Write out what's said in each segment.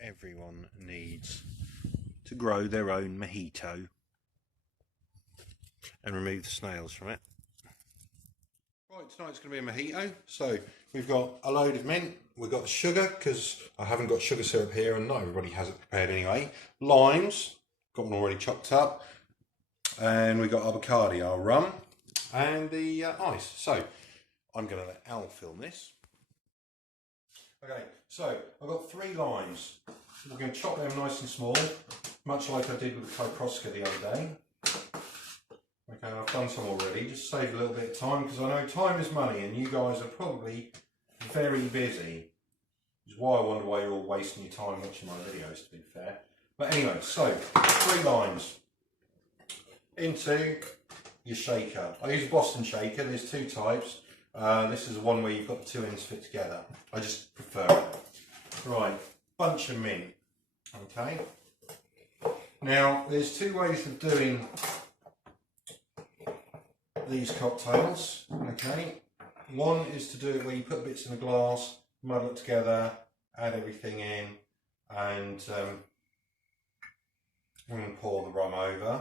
everyone needs to grow their own mojito and remove the snails from it. Right, tonight's going to be a mojito. So we've got a load of mint, we've got the sugar, because I haven't got sugar syrup here and not everybody has it prepared anyway. Limes, got one already chopped up, and we've got avocado, our rum, and the ice. So I'm going to let Al film this. Okay, so I've got 3 limes. We're going to chop them nice and small, much like I did with the Caipirinha the other day. Okay, I've done some already, just save a little bit of time, because I know time is money and you guys are probably very busy. Which is why I wonder why you're all wasting your time watching my videos, to be fair. But anyway, so 3 limes into your shaker. I use a Boston shaker, there's 2 types. This is the one where you've got the 2 ends fit together. I just prefer it. Right, bunch of mint. Okay. Now, there's 2 ways of doing these cocktails. Okay. One is to do it where you put bits in a glass, muddle it together, add everything in, and I'm going to pour the rum over.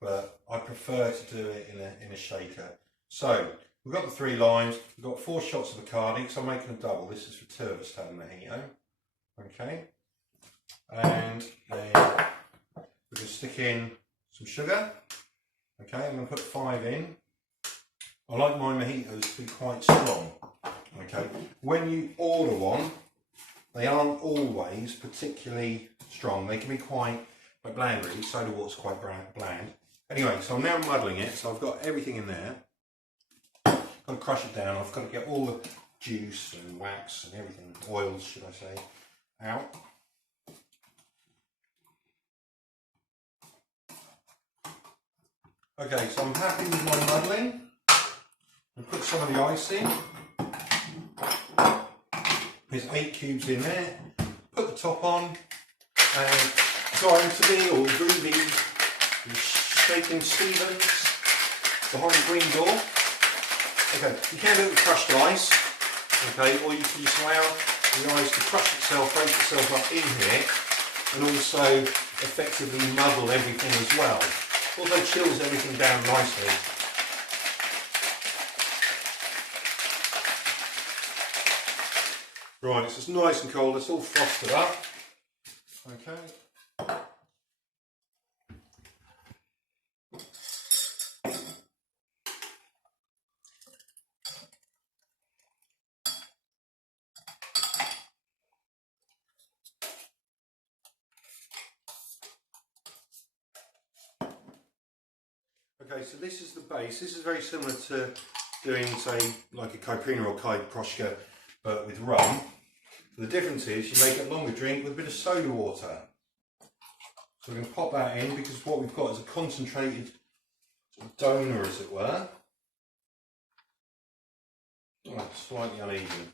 But I prefer to do it in a shaker. So we've got the 3 limes, we've got 4 shots of Bacardi, because I'm making a double. This is for 2 of us to have a mojito. Okay. And then we're going to stick in some sugar. Okay, I'm going to put 5 in. I like my mojitos to be quite strong. Okay, when you order one, they aren't always particularly strong. They can be quite bland really. Soda water's quite bland. Anyway, so I'm now muddling it. So I've got everything in there. Got to crush it down. I've got to get all the juice and wax and everything, oils should I say, out. Okay, so I'm happy with my muddling. I'll put some of the ice in. There's 8 cubes in there. Put the top on and try to be all groovy and shaking Stevens behind the green door. Okay, you can do it with crushed ice. Okay, or you can just allow the ice to crush itself, break itself up in here, and also effectively muddle everything as well. Also chills everything down nicely. Right, it's just nice and cold, it's all frosted up. Okay. Okay, so this is the base. This is very similar to doing, say, like a Caipirinha or Copacabana, but with rum. The difference is you make a longer drink with a bit of soda water. So we're going to pop that in, because what we've got is a concentrated sort of donor, as it were. Oh, slightly uneven.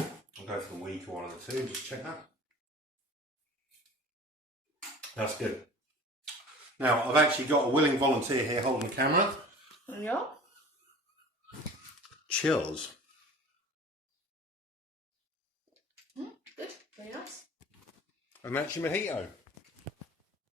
I'll go for the weaker one of the 2, just check that. That's good. Now, I've actually got a willing volunteer here holding the camera. Yeah. Chills. Good, very nice. And that's your mojito.